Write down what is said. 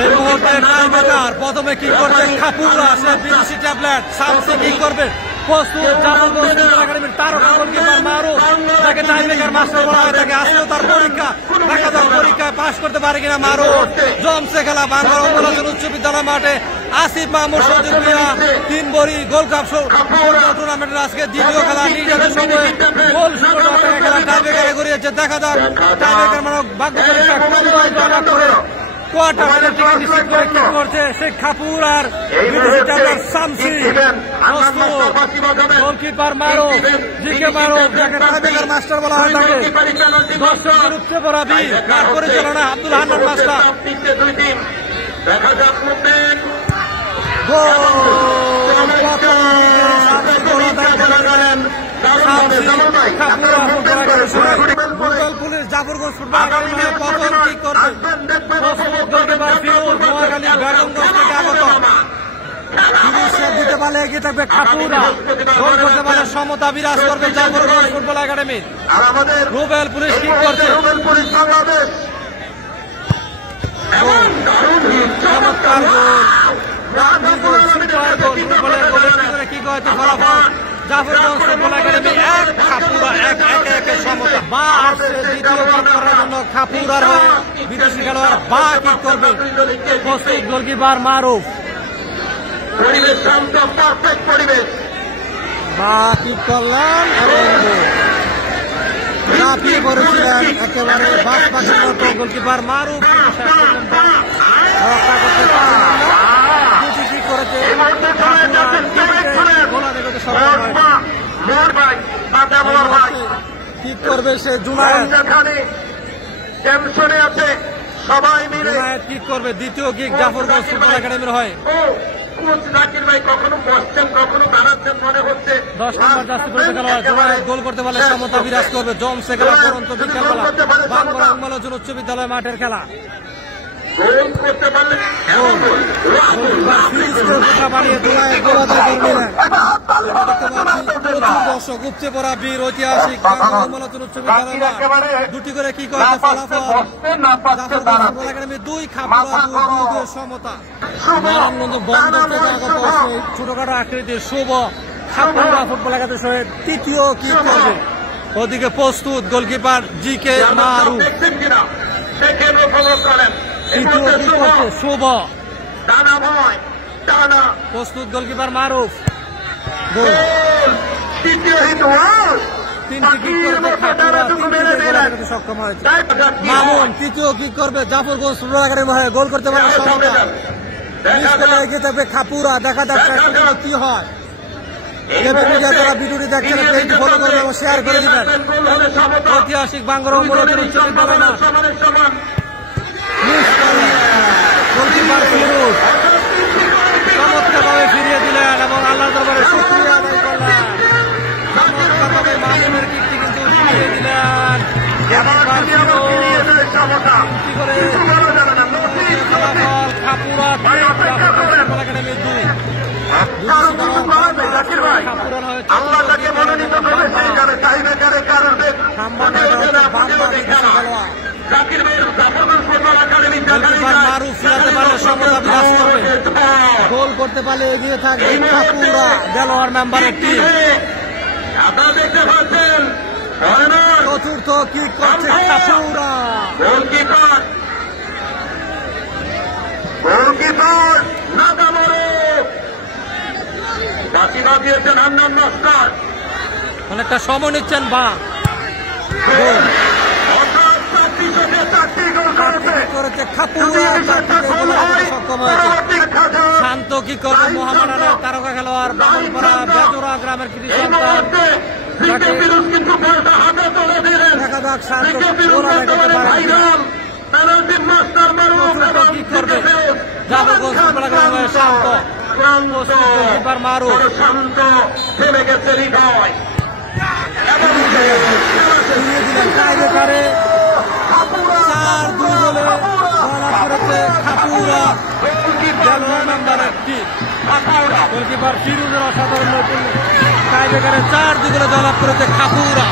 এই মুহূর্তে টাইব্রেকার প্রথমে কি করবে খাপুরা, সে বিদেশি ট্যাবলেট সামসে কি করবে প্রস্তুত জাফরগঞ্জ একাডেমির তারকা গোলকিপার মারুফ, যাকে টাইব্রেকার মাস্টার বলা হয় থাকে। আসলেও তার পরীক্ষা, দেখা যাক পরীক্ষায় পাশ করতে পারে কিনা মারুফ। জমছে খেলা বাংলা অঙ্গরাজন উচ্চ বিদ্যালয় মাঠে। আসিফ মাহমুদ সজীব মিয়া 3 বড়ি গোল্ড কাপ টুর্নামেন্টের আজকে দ্বিতীয় খেলা নির্যাতন সময়ে গোল খেলা টাইব্রেকারে গড়িয়েছে। দেখা যাক টাইব্রেকার মানব ভাগ্য পরীক্ষা করে কোয়ার্টার ফাইনাল টিকিট নিশ্চিত করে কি করছে শেখ খাপুর আর বিদেশি ট্যাবলেট সামসি। গোলকিপার মারুফ, জিকে মারুফ, যাকে টাইব্রেকার মাস্টার বলা হয় থাকে। দর্শকের উপচে পড়া ভিড়, তার পরিচালনা Abdul Hannan master. Police Jafarganj football academy পতন কি করবে দিতে পারলে এগিয়ে থাকবে খাপুরা, গোল করতে পারলে সমতা বিরাজ করবে Jafarganj football academy. Rubel police কি করছে, চমৎকার গোল, কি কয়েছে ফলাফল জাফরগঞ্জ ফুটবল একাডেমি 1, খাপুরা 1 সমতা। বা আসছে দ্বিতীয় গোল করার জন্য খাপুরার হয়ে বিদেশি খেলোয়াড় বা কিক করবে প্রস্তুত গোলকিপার মারুফ। পরিবেশ শান্ত, পারফেক্ট পরিবেশ। বা কিক করলেন এবং চাপিয়ে পড়েছিলেন একেবারে বাস পাশের মতো গোলকিপার মারুফ রক্ষা করতে পারেন। কি করেছে কি করবে সে জুনায়েদ, টেনশনে আছে সবাই মিলে। জুনায়েদ কি করবে দ্বিতীয় কিক জাফরগঞ্জ ফুটবল একাডেমির হয়। কখনো বসছেন কখনো দাঁড়াচ্ছেন মনে হচ্ছে। 10 নম্বর জার্সি পরে খেলোয়াড় জুনায়েদ গোল করতে পারলে সমতা বিরাজ করবে। জমছে খেলা পরন্ত বিকেলবেলা বাংলা অঙ্গরাজন উচ্চ বিদ্যালয় মাঠের খেলা। গোল করতে পারলে দর্শক উপচে পড়া বীর ঐতিহাসিক উচ্চ বিদ্যালয় দুটি করে কি করছে ফলাফল একাডেমি 2, খাপুরা 2 সমতা। নারায়ণগঞ্জ বন্ধ ছোটখাটো আকৃতির শুভ খাপুরা ফুটবল একাডেমির সঙ্গে তৃতীয় কি করবে। ওদিকে প্রস্তুত গোলকিপার জিকে মারুফ, শুভ প্রস্তুত গোলকিপার মারুফ। সক্ষম হয়েছে মামুন, তৃতীয় কিক করবে জাফরগঞ্জ ফুটবল একাডেমি হয়ে গোল করতে পারে এগিয়ে থাকবে খাপুরা। দেখা যাক কি হয়। ভিডিওটি দেখছেন পেজটি ফলো করবেন এবং শেয়ার করে দিবেন। ঐতিহাসিক বাংলা অঙ্গরাজন উচ্চ বিদ্যালয় মাঠ। গোলকিপার ফিরোজ চমৎকারভাবে ফিরিয়ে দিলেন এবং আল্লাহর দরবারে শুকরিয়া আদায় করলেন। চমৎকারভাবে মামুনের কিকটি কিন্তু ফিরিয়ে দিলেন। খাপুরা একাডেমি 2, গোল করতে পারলে এগিয়ে থাকবে খাপুরা দেলোয়ার মেম্বারের টিম। চতুর্থ কিক করছে খাপুরা। গোলকিপার বাকিবা দিয়েছেন হান্নান মাস্টার, অনেকটা সময় নিচ্ছেন বা শান্ত কি করবে মহামারানের তারকা খেলোয়াড় বামনপাড়া বেজোড়া গ্রামের কৃষি সন্তান। দেখা যাক শান্ত কি করবে জাফরগঞ্জ ফুটবল একাডেমি শান্ত গোলকিপার মারুফ। শান্ত ফেলে গেছে হৃদয়। টাইব্রেকারে 4-2 গোলে জয়লাভ করেছে খাপুরা দেলোয়ার মেম্বারের টিম। গোলকিপার ফিরোজের অসাধারণ টাইব্রেকারে 4-2 গোলে জয়লাভ করেছে খাপুরা।